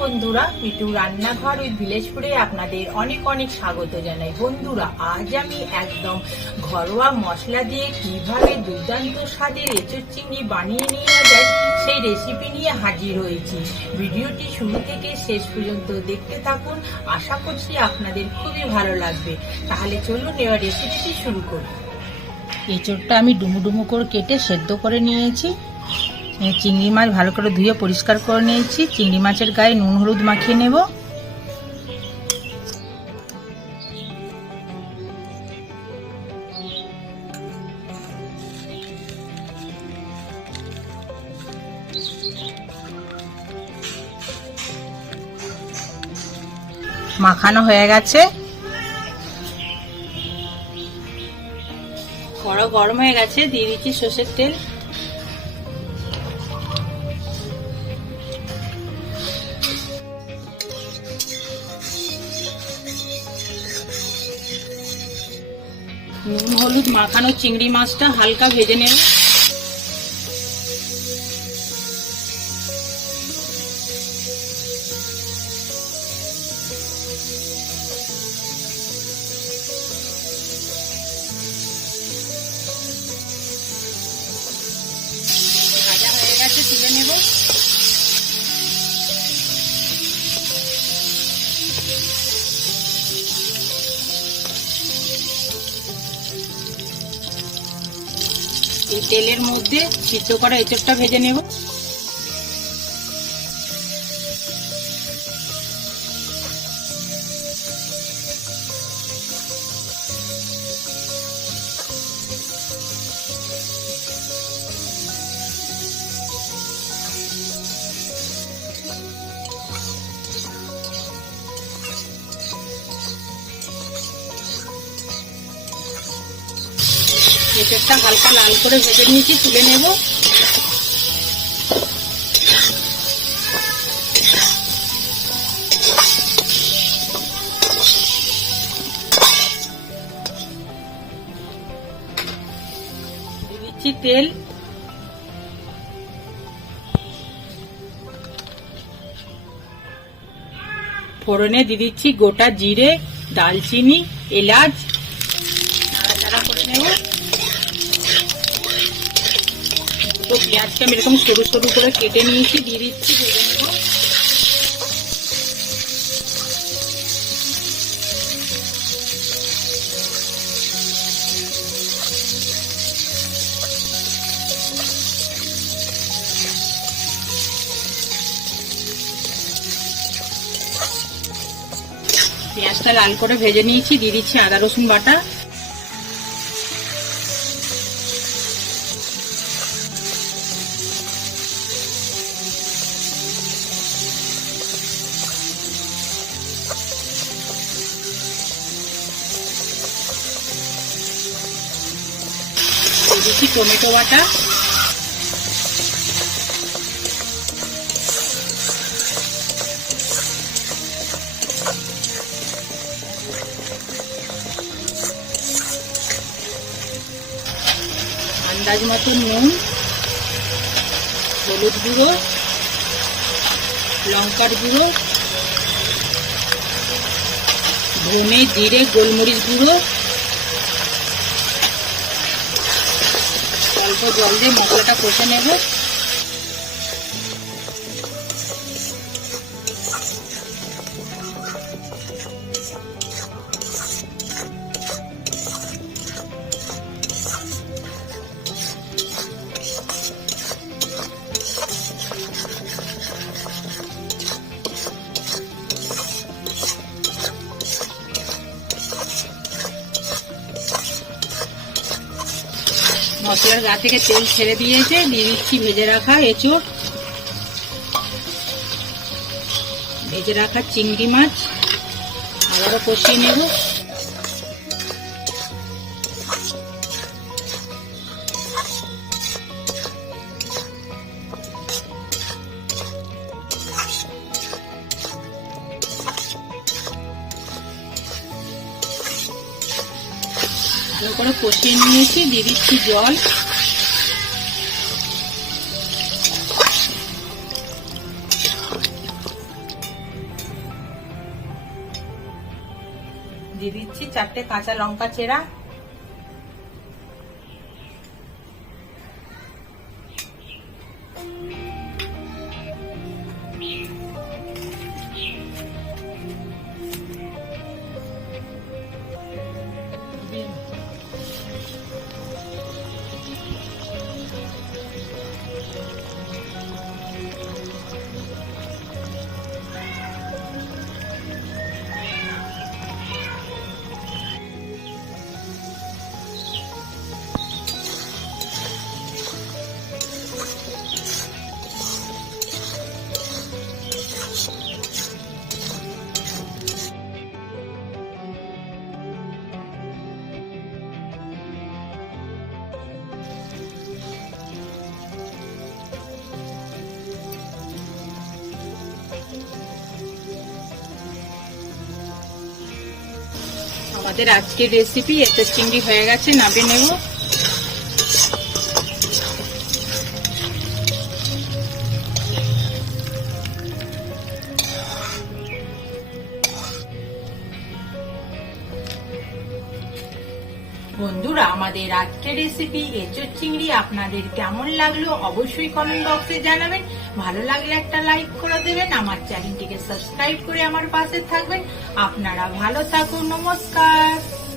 বন্ধুরা মিটু রান্নাঘর ওই ভিলেজপুরে আপনাদের অনেক অনেক স্বাগত জানাই। বন্ধুরা, আজ আমি একদম ঘরোয়া মশলা দিয়ে কীভাবে দুর্দান্ত স্বাদে এঁচড় চিংড়ি বানিয়ে নেওয়া যায় সেই রেসিপি নিয়ে হাজির হয়েছি। ভিডিওটি শুরু থেকে শেষ পর্যন্ত দেখতে থাকুন, আশা করছি আপনাদের খুবই ভালো লাগবে। তাহলে চলুন এবার রেসিপিটি শুরু করি। এঁচড়টা আমি ডুমু ডুমু করে কেটে সেদ্ধ করে নিয়েছি। চিংড়ি মাছ ভালো করে ধুয়ে পরিষ্কার করে নিয়েছি। চিংড়ি মাছের গায়ে নুন হলুদ মাখিয়ে নেব। মাখানো হয়ে গেছে। গরম হয়ে গেছে, দিয়ে দিচ্ছি সর্ষের তেল। নুন হলুদ মাখানো চিংড়ি মাছটা হালকা ভেজে নেব। এই তেলের মধ্যে সিদ্ধ করা এঁচড়টা ভেজে নেব। এঁচড়টা হালকা লাল করে ভেজে নিয়েছি, তুলে নেব। দিচ্ছি তেল। ফোড়নে দিয়ে দিচ্ছি গোটা জিরে দালচিনি এলাচ পেঁয়াজকে আমি এরকম সরু সরু করে কেটে নিয়েছি, দিয়ে দিচ্ছি ভেজে নেব। পেঁয়াজটা লাল করে ভেজে নিয়েছি, দিয়ে দিচ্ছি আদা রসুন বাটা। দিচ্ছি টমেটো বাটা। আন্দাজ মতো নুন হলুদ গুঁড়ো লঙ্কার গুঁড়ো ধনে জিরে গোলমরিচ গুঁড়ো অল্প জল দিয়ে মশলাটা কষে নেব। মশলার গা থেকে তেল ছেড়ে দিয়েছে, দিয়ে দিচ্ছি ভেজে রাখা এঁচোড়। ভেজে রাখা চিংড়ি মাছ। আবারও কষিয়ে নেব। ভালো করে কষিয়ে নিয়েছি দিয়ে দিচ্ছি জল। দিয়ে দিচ্ছি চারটে কাঁচা লঙ্কা চেরা। আমাদের আজকের রেসিপি এতে চিংড়ি হয়ে গেছে নাবে নেব। আমাদের আজকের রেসিপি এঁচোর চিংড়ি আপনাদের কেমন লাগল অবশ্যই কমেন্ট বক্সে জানাবেন। ভালো লাগলে একটা লাইক করে দেবেন, আমার চ্যানেলটিকে সাবস্ক্রাইব করে আমার পাশে থাকবেন। আপনারা ভালো থাকুন, নমস্কার।